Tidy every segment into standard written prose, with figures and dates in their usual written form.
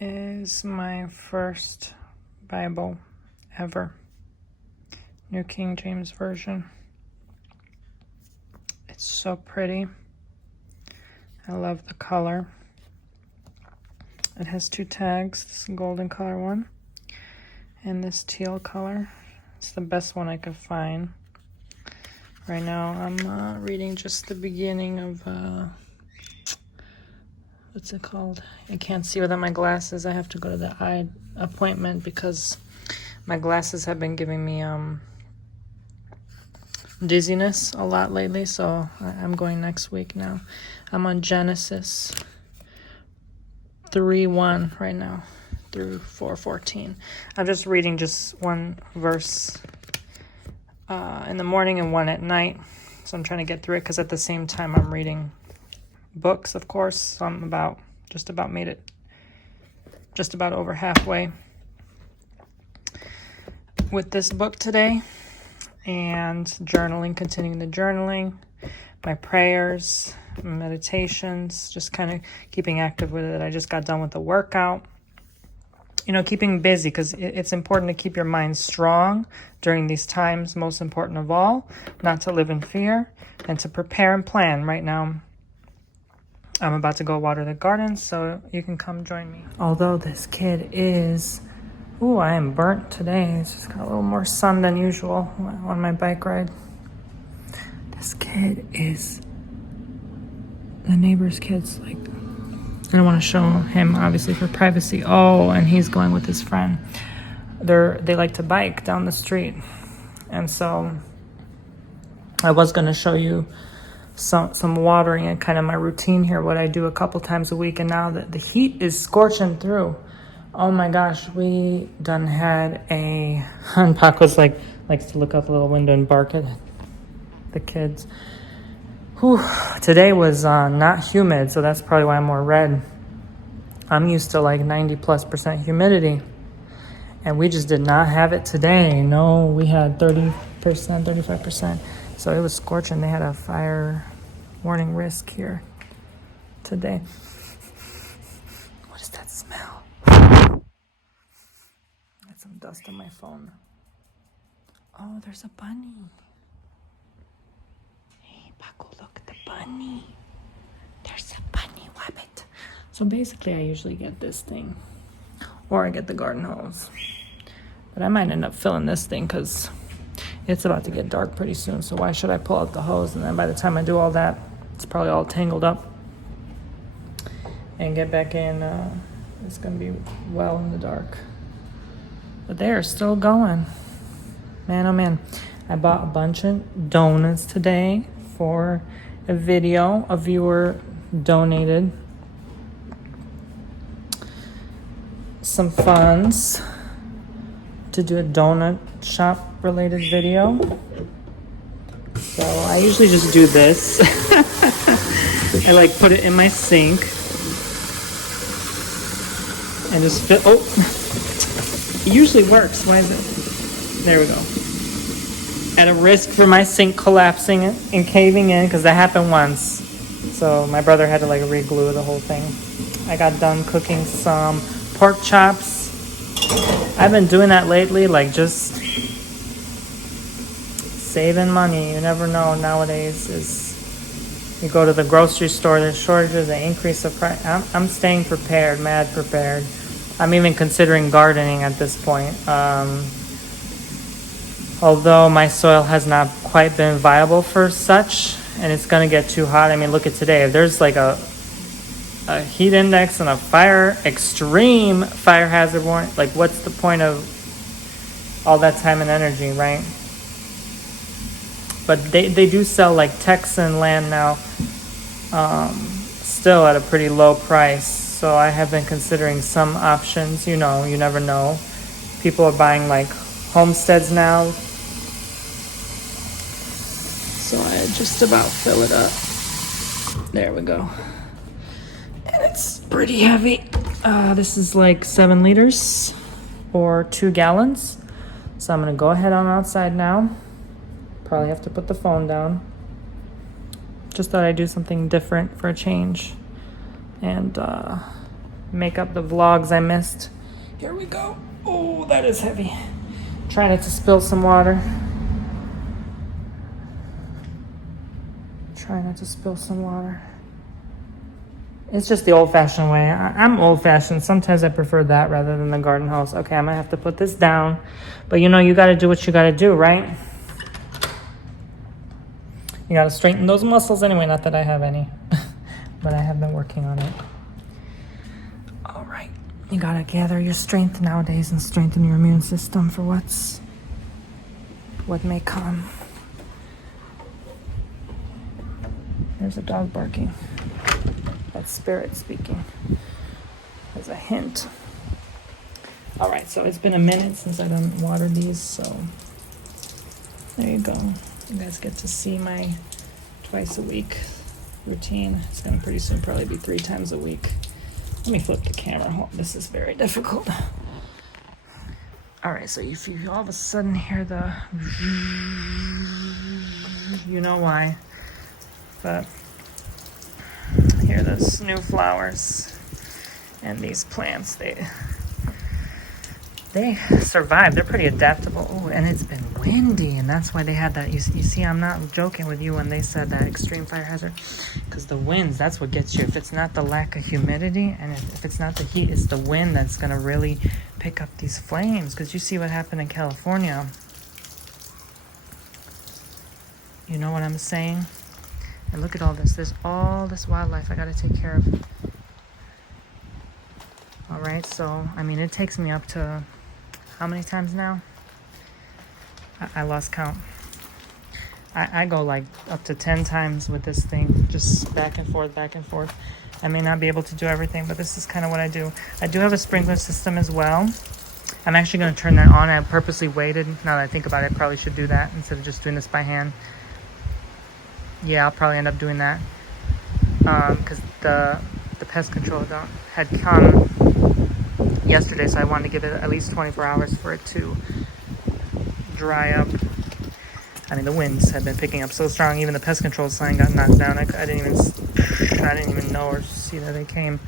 is my first Bible ever. New King James Version. It's so pretty. I love the color. It has two tags, this golden color one and this teal color. It's the best one I could find. Right now I'm reading just the beginning of what's it called? I can't see without my glasses. I have to go to the eye appointment because my glasses have been giving me dizziness a lot lately, so I'm going next week now. I'm on Genesis 3:1 right now through 4:14. I'm just reading just one verse in the morning and one at night, so I'm trying to get through it because at the same time I'm reading books, of course. So I'm just about made it just about over halfway with this book today, and journaling, continuing the journaling, my prayers, meditations, just kind of keeping active with it. I just got done with the workout. You know, keeping busy, because it's important to keep your mind strong during these times. Most important of all, not to live in fear and to prepare and plan. Right now I'm about to go water the garden, so you can come join me. Although this kid is, I am burnt today. It's just got a little more sun than usual on my bike ride. This kid is the neighbor's kid's, like, I don't want to show him, obviously, for privacy. Oh, and he's going with his friend. They like to bike down the street. And so I was going to show you some watering and kind of my routine here, what I do a couple times a week. And now that the heat is scorching through, oh my gosh, we done had and Paco's likes to look out the little window and bark at the kids. Whew. Today was not humid, so that's probably why I'm more red. I'm used to like 90+% humidity, and we just did not have it today. No, we had 30%, 35%. So it was scorching. They had a fire warning risk here today. What is that smell? I had some dust on my phone. Oh, there's a bunny. Hey, Paco, look at the bunny. There's a bunny wabbit. So basically, I usually get this thing, or I get the garden hose. But I might end up filling this thing because it's about to get dark pretty soon, so why should I pull out the hose? And then by the time I do all that, it's probably all tangled up. And get back in, it's going to be well in the dark. But they are still going. Man, oh man. I bought a bunch of donuts today for a video. A viewer donated some funds to do a donut shop related video. So I usually just do this. I put it in my sink and just fit. Oh, it usually works. Why is it? There we go. At a risk for my sink collapsing and caving in, because that happened once. So my brother had to re-glue the whole thing. I got done cooking some pork chops. I've been doing that lately, just saving money. You never know nowadays. You go to the grocery store, there's shortages, they increase the price. I'm staying prepared, mad prepared. I'm even considering gardening at this point. Although my soil has not quite been viable for such, and it's going to get too hot. I mean, look at today. If there's a heat index and a extreme fire hazard warning, what's the point of all that time and energy, right? But they do sell Texan land now, still at a pretty low price. So I have been considering some options. You never know. People are buying homesteads now. So I just about fill it up. There we go. And it's pretty heavy. This is 7 liters or 2 gallons. So I'm going to go ahead on outside now. Probably have to put the phone down. Just thought I'd do something different for a change. And make up the vlogs I missed. Here we go. Oh, that is heavy. Try not to spill some water. Try not to spill some water. It's just the old-fashioned way. I'm old-fashioned. Sometimes I prefer that rather than the garden hose. Okay, I'm gonna have to put this down. But you know, you gotta do what you gotta do, right? You gotta straighten those muscles anyway. Not that I have any, but I have been working on it. All right, you gotta gather your strength nowadays and strengthen your immune system for what may come. There's a dog barking. That's spirit speaking as a hint. All right, so it's been a minute since I done watered these, so there you go. You guys get to see my twice a week routine. It's gonna pretty soon probably be 3 times a week. Let me flip the camera. Oh, this is very difficult. All right, so if you all of a sudden hear the, you know why, but here are those new flowers and these plants. They survive. They're pretty adaptable. Oh, and it's been windy, and that's why they had that. You see, I'm not joking with you when they said that extreme fire hazard, because the winds, that's what gets you. If it's not the lack of humidity, and if it's not the heat, it's the wind that's going to really pick up these flames, because you see what happened in California. You know what I'm saying? And look at all this. There's all this wildlife I got to take care of. All right, so, I mean, it takes me up to, how many times now? I lost count. I go like up to 10 times with this thing, just back and forth, back and forth. I may not be able to do everything, but this is kind of what I do. I do have a sprinkler system as well. I'm actually going to turn that on. I purposely waited. Now that I think about it, I probably should do that instead of just doing this by hand. Yeah, I'll probably end up doing that. Because the pest control had come yesterday, so I wanted to give it at least 24 hours for it to dry up. I mean, the winds have been picking up so strong. Even the pest control sign got knocked down. I didn't even know or see that they came.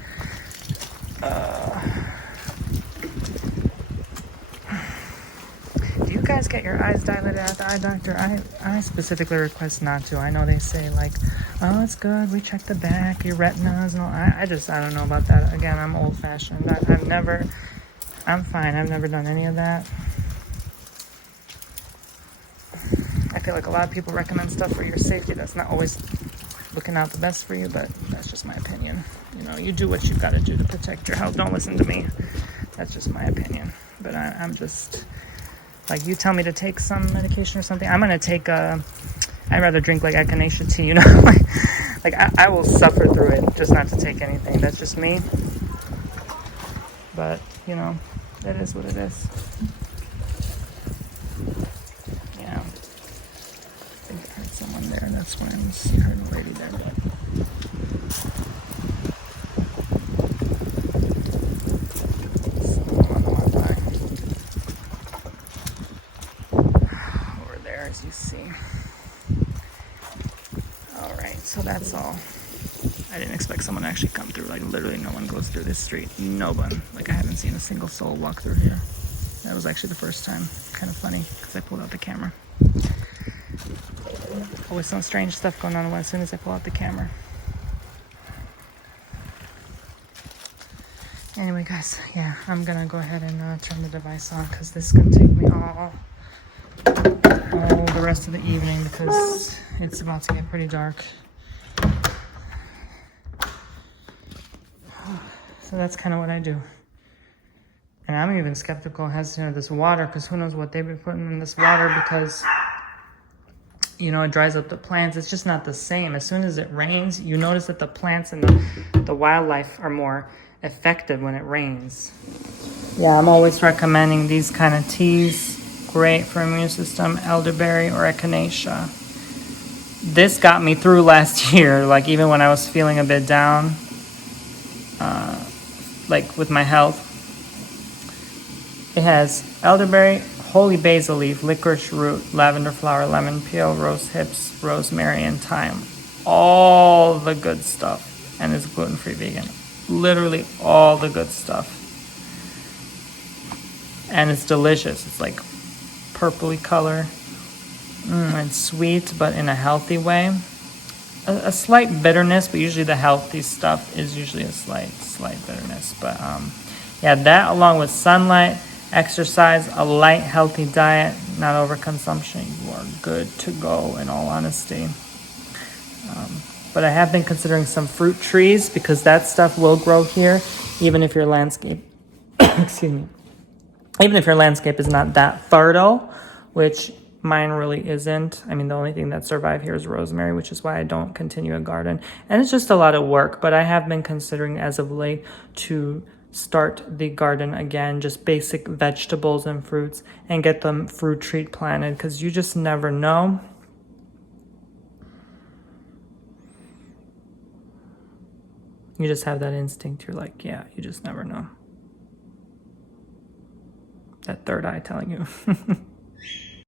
Do you guys get your eyes dilated at the eye doctor? I specifically request not to. I know they say like, oh, it's good. We check the back, your retinas, and all. I don't know about that. Again, I'm old-fashioned. I'm fine. I've never done any of that. I feel like a lot of people recommend stuff for your safety that's not always looking out the best for you, but that's just my opinion. You know, you do what you've got to do to protect your health. Don't listen to me. That's just my opinion. But I'm just, like, you tell me to take some medication or something, I'm going to take I'd rather drink like echinacea tea, you know? like I will suffer through it just not to take anything. That's just me. But, you know, that is what it is. Yeah. I think I heard someone there. That's why I heard a lady there. But someone on the Wi-Fi. Over there, as you see. All right, so that's all. I didn't expect someone to actually come through. Like, literally no one goes through this street. No one. Like, I haven't seen a single soul walk through here. That was actually the first time. Kind of funny, because I pulled out the camera. Always some strange stuff going on as soon as I pull out the camera. Anyway, guys, yeah, I'm going to go ahead and turn the device on, because this is going to take me all the rest of the evening, because it's about to get pretty dark. So that's kind of what I do. And I'm even skeptical hesitant of this water, because who knows what they've been putting in this water, because, you know, it dries up the plants. It's just not the same. As soon as it rains, you notice that the plants and the wildlife are more effective when it rains. Yeah, I'm always recommending these kind of teas. Great for immune system, elderberry or echinacea. This got me through last year, like even when I was feeling a bit down, like with my health. It has elderberry, holy basil leaf, licorice root, lavender flower, lemon peel, rose hips, rosemary, and thyme. All the good stuff. And it's gluten-free vegan. literally all the good stuff. And it's delicious. It's like purpley color. It's sweet, but in a healthy way. A slight bitterness, but usually the healthy stuff is usually a slight bitterness. But yeah, that along with sunlight, exercise, a light, healthy diet, not overconsumption, you are good to go, in all honesty. But I have been considering some fruit trees because that stuff will grow here, even if your landscape, excuse me, even if your landscape is not that fertile, which mine really isn't. I mean, the only thing that survived here is rosemary, which is why I don't continue a garden. And it's just a lot of work, but I have been considering as of late to start the garden again, just basic vegetables and fruits, and get them fruit tree planted, because you just never know. You just have that instinct. You're like, yeah, you just never know. That third eye telling you.